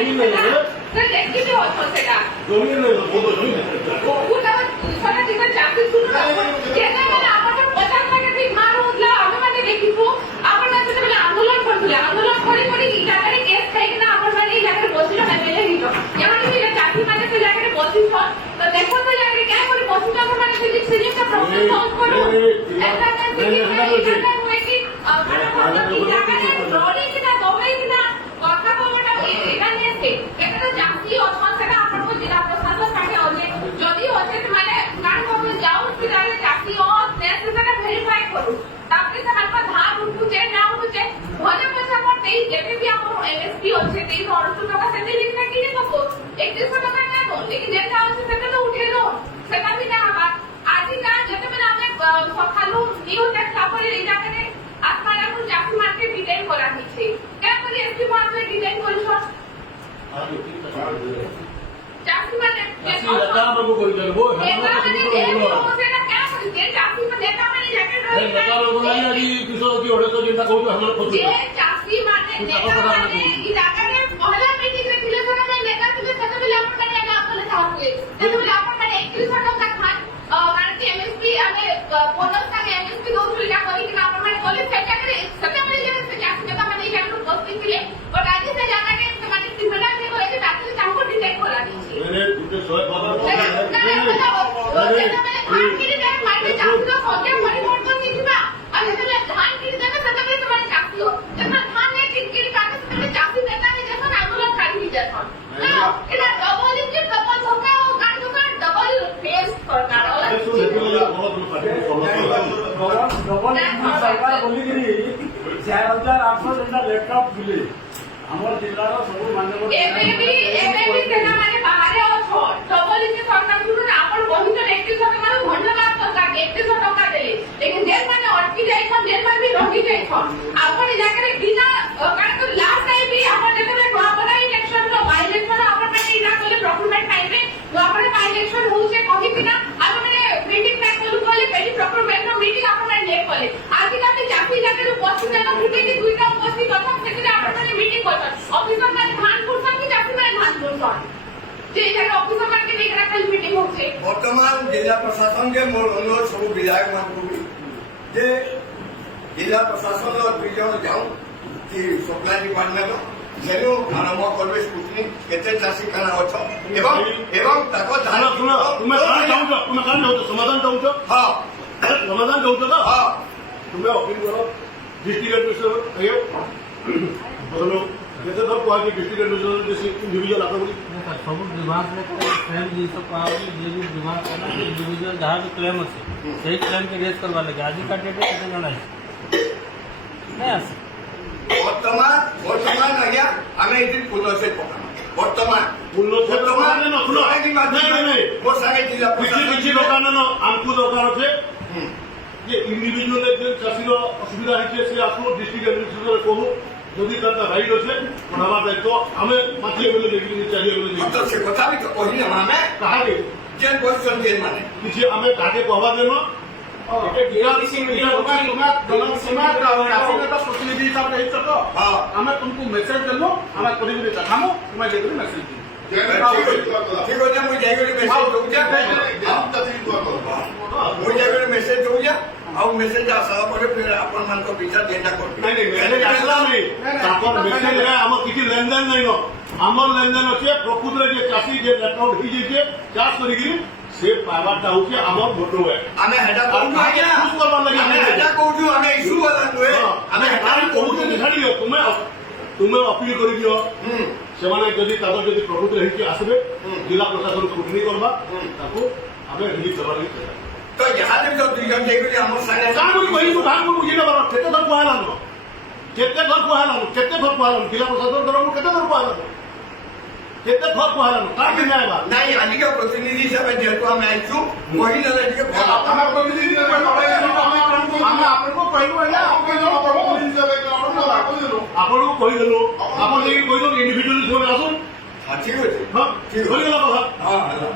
ଦେଖିବି ଅଛ ସେଟା ଜମି ନାହିଁ ବହୁତ ଜମି କୋଉଟା ସେଟା ଟିକେ ଚାକରି ଶୁଣ କେତେ ମାନେ ଆମର 50 ମାନେ ବି ମାର ହଉଥିଲା ଆମେ ମାନେ ଦେଖିଛୁ ଆପଣ ଯେତେବେଳେ ଆନ୍ଦୋଳନ କରୁଥିଲେ ଆନ୍ଦୋଳନ କରି କରି ಈ ଜାଗାରେ କେସ୍ ଖାଇକିନା ଆମର ମାନେ এই ଜାଗାରେ ବସିଲ ଏମଏଲଏ ହେଇଛ ଏମାନେ ବି ଚାକରି ମାନେ ସେ ଜାଗାରେ ବସିଛ ତ ଦେଖ ସେ ଜାଗାରେ କାଇଁ କରି ବସିଛ ଆପଣ ମାନେ ସିରିୟସ୍ ପ୍ରୋବ୍ଲେମ ସଲ୍ଭ କର ଏଟା ମାନେ ହୁଏ କି ଆପଣ କି ଜାଗାରେ ରଡି କିନା ଦବେଇ କିନା କଥା କବଟା ଏଟା ନିଏ ସେ କେତେଟା ଚାକରି ଅଛନ୍ ସେଟା ଆପଣଙ୍କୁ ଜିଲ୍ଲା ପ୍ରଶାସନ ସାଙ୍ଗେ ଅଛେ ଯଦି ଅଛେ ମାନେ କାଣ କବେ ଯାଉ ସେ ଜାଗାରେ ଚାକରି ସେଟା ଭେରିଫାଇ କରୁ ତାପରେ ସେମାନଙ୍କ ଧାର ଉଠୁଛେ ନା ଉଠୁଛେ ଭଲେ ପଇସା ଆପଣ ଦେଇ ଯେତେ ବି ଆମର ଏମଏସପି ଅଛେ 300 ଟଙ୍କା ସେତେ ଲିଖା କିଏ ଦବ 3100 ଟଙ୍କା ନା ଦो ଲେକିନ ଯେଟା ଅଛି ସେଟା ତ ଉଠେଇ ଦो ସେଟା ବି ନା ହବା ଆଜି ନା ଯେତେବେଳେ ଆମେ ସକାଳୁ ନ୍ୟୁଜ ଦେଖିଲା ପରେ এই ଜାଗାରେ আপনারা চাকরি মার্কে ডিজাইন করা হয়েছে কেন করে এসপি মার্কে ডিজাইন করিছ চাকরি মানে নেতা বাবু কই দেবো এটা মানে সেটা কেন করে যে চাকরি মানে নেতা মানে জ্যাকেট রই নেতা বাবু নাই আদি কিশোর কি ওড়ে তো যেটা কইতো আমরা খুঁজে যে চাকরি মানে নেতা মানে এই জায়গায় পহলা মিটিং রে ଥିଲେ কোন মানে নেতা ଥିଲେ সেতবেলে আপন মানে আগে আপন থাকবে সেতবেলে আপন মানে 31 টাকা খান মানে কি এমএসপি আমি বোনাস টাকা এমএসপি দউছিল যা করি কি আপন মানে কলে সেটা করে সেতবেলে যে চাকরি নেতা মানে এই জায়গায় বসতি ଥିଲେ বট আজ সে জায়গায় মানে ত্রিপুরা কে হয়ে চাকরি তাঙ্কো ডিটেক্ট করা দিয়েছে মানে দুটো সয় কথা ଲ୍ୟାପଟପ୍ ଥିଲେ ଆମର ଜିଲ୍ଲାର ସବୁ ମାନ୍ୟବର ବାହାରେ ଅଛ ଡବଲ ଇଞ୍ଚ ସରକାର ଶୁଣୁନ ଆପଣ କହୁଛନ୍ 3100 ଟଙ୍କା ଘଣ୍ଟା ଲାଖ ଟଙ୍କା 3100 ଟଙ୍କା ଦେଲେ ଲେକିନ ଯେନ୍ ମାନେ ଅଟକି ଯାଇଛନ୍ ଯେନ୍ ମାନେ ବି ରହି ଯାଇଛନ୍ ଆପଣ ଏ ଜାଗାରେ ବିନା କାରଣ କରି ଲାଷ୍ଟ ଟାଇମ ବି ଆପଣ ଯେତେବେଳେ ନୂଆପଡ଼ା ଇଲେକ୍ସନ ର ବାଇ ଇଲେକ୍ସନ ଆପଣ ମାନେ ଇଲା କଲେ ପ୍ରକ୍ରୁଟମେଣ୍ଟ ଟାଇମରେ ନୂଆପଡ଼ା ବାଇ ଇଲେକ୍ସନ ହଉଛେ କହିକିନା ଆପଣ ମାନେ ମିଟିଂ ନା କଲୁ କଲେ ପେଲି ପ୍ରକ୍ରୁଟମେଣ୍ଟ ର ମିଟିଂ ଆପଣ ମାନେ ନେ କଲେ ଆଜିକାଲି ଚାକରି ଜାଗାରେ ଉପସ୍ଥିତ ହେବା ଫୁଟେକି ଦୁଇଟା ଉପସ୍ଥିତ ଅଛନ୍ ସେଥିରେ ଆପଣ ମାନେ ମିଟିଂ କରଛନ୍ ଅଫିସର ମାନେ ଧାନ କରୁଛନ୍ କି ଚାକରି ମାନେ ଧାନ କରୁଛନ୍ যে জায়গা অফিসার মার্কে নিকরা খালি মিটিং হচ্ছে বর্তমান জেলা প্রশাসন কে মোর অনুরোধ সব বিধায়ক মানকু যে জেলা প্রশাসন দুইজন যাও কি সপ্লাই ডিপার্টমেন্ট যেন আরম্ভ করবে স্কুটনি কেতে চাষী কানা অছ এবং এবং তাকে ধান শুনো তুমি কান চাହୁଛ তুমি কান চাହୁଛ সমাধান চাହୁଛ হ্যাঁ সমাধান চাହୁଛ তো হ্যাঁ তুমি অপিল কর ডিস্ট্রিক্ট এডমিনিস্ট্রেটর আইও বলো କେତେ ଥର କୁହାଯାଇଛି ଡିଷ୍ଟ୍ରିକ୍ଟ ଇଣ୍ଡିଭିଜୁଆଲ ଆସ ବୋଲି ସବୁ ବିଭାଗରେ କ୍ଲେମ୍ ଜିନିଷ କୁହାହେଉଛି ଯିଏ ବି ବିଭାଗ କଲା ଇଣ୍ଡିଭିଜୁଆଲ ଯାହା ବି କ୍ଲେମ୍ ଅଛି ସେଇ କ୍ଲେମ୍କେ ରେଜ୍ କରବାର ଲାଗି ଆଜିକା ଡେଟ୍ରେ କେତେ ଜଣ ଆସିଛି ନାଇଁ ଆସେ বর্তমান বর্তমান আজ্ঞা আমি এটি পুনঃ পকাম বর্তমান মোর সাথে জেলা କିଛି ଦୋକାନ ଆମକୁ ଦରକାର ଅଛେ ଯେ ଇଣ୍ଡିଭିଜୁଆଲ ଚାଷୀର ଅସୁବିଧା ହେଇছে ସେ ଆସୁ ଡିଷ୍ଟ୍ରିକ୍ଟ ଆଡମିନିଷ୍ଟ୍ରେଟର କହୁ যদি তার রাইট আছে পড়াবার দায়িত্ব আমি মাতিয়ে বলে দেখি চালিয়ে বলে দেখি সে কথা আমি কহিলে আমি কাহাকে জেন বসছেন জেন মানে কিছু আমি কাকে কহবা দেন प्रतिनिधि हिसाब से आम तुमको मेसेज देलु आम कर देखामु तुम देखिए मेसेज ঠিক আছে মুই যাই করে মেসেজ দউছা মুই যাই করে মেসেজ দউছা ଆଉ ମେସେଜ ଆସିଲା ପରେ ଫେର ଆପଣମାନଙ୍କ ବିଚାର ଯେନ୍ଟା କରିବେ ମେସେଜ ଆସିଲା ନାଇଁ ତାଙ୍କର ମେସେଜ ଆମ କିଛି ଲେନଦେନ ନାଇଁ ଆମର ଲେନଦେନ ଅଛି ପ୍ରକୃତରେ ଯେ ଚାଷୀ ଯେ ଲ୍ୟାପଟପ୍ ହେଇଯାଇଛି ଚାଷ କରିକିରି ସେ ପାଇବାରଟା ହଉଛି ଆମର ଭୋଟ ହୁଏ ଆମେ ହେଟା କହୁଛୁ ଆଜ୍ଞା ଆମେ ହେଟା କହୁଛୁ ଆମେ ଇସ୍ୟୁ ବାଲା ନୁହେଁ ଆମେ ହେଟା କହୁଛନ୍ତି ଛାଡ଼ିଦିଅ ତୁମେ ଅପିଲ କରିଦିଅ ସେମାନେ ଯଦି ତାଙ୍କର ଯଦି ପ୍ରକୃତରେ ହେଇକି ଆସିବେ ଜିଲ୍ଲା ପ୍ରଶାସନ ସ୍କୁଟନି କରିବା ତାକୁ ଆମେ ରିଲିଜ ଦେବାର ତ ଯାହାଲେ ବି ତ ଦୁଇ ଜଣ ଯାଇକରି ଆମ ସାଙ୍ଗେ କାହାକୁ କହିବୁ କାହାକୁ ବୁଝିଲେ ବାର କେତେ ଥର କୁହାହେଲାନ କେତେ ଥର କୁହାହେଲାନ ଜିଲ୍ଲା ପ୍ରଶାସନ ତରଫରୁ କେତେ ଥର କୁହାହେଲାନ କେତେ ଥର କୁହାହେଲାନ କାହାକୁ ନ୍ୟାୟ ନାଇଁ ଆଜିକା ପ୍ରତିନିଧି ହିସାବରେ ଯେହେତୁ ଆମେ ଆଇଛୁ ମହିଳାରେ ଟିକେ ଭଲ ଆମେ ପ୍ରତିନିଧି ଆମେ ଆପଣଙ୍କୁ କହିବୁ ଆଜ୍ଞା ଆପଣଙ୍କୁ କହିଦେଲୁ ଆପଣ ଯାଇକି କହିଦେଲୁ ଇଣ୍ଡିଭିଜୁଆଲି ସେମାନେ ଆସୁନ୍ ଠିକ ଅଛି ହଁ ହେଇଗଲା କଥା ହଁ ହେଲା